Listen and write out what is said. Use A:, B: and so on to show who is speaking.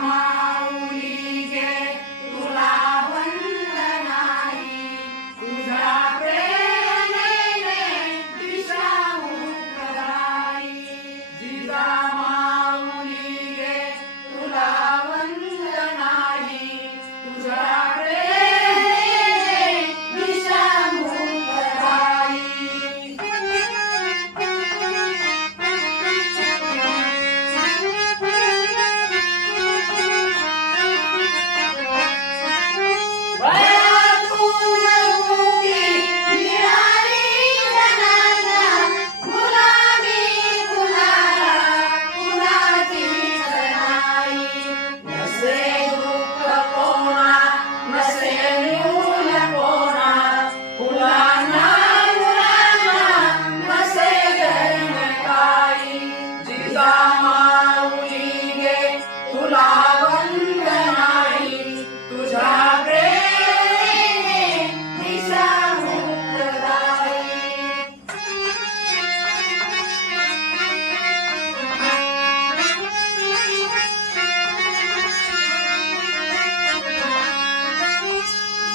A: Mama.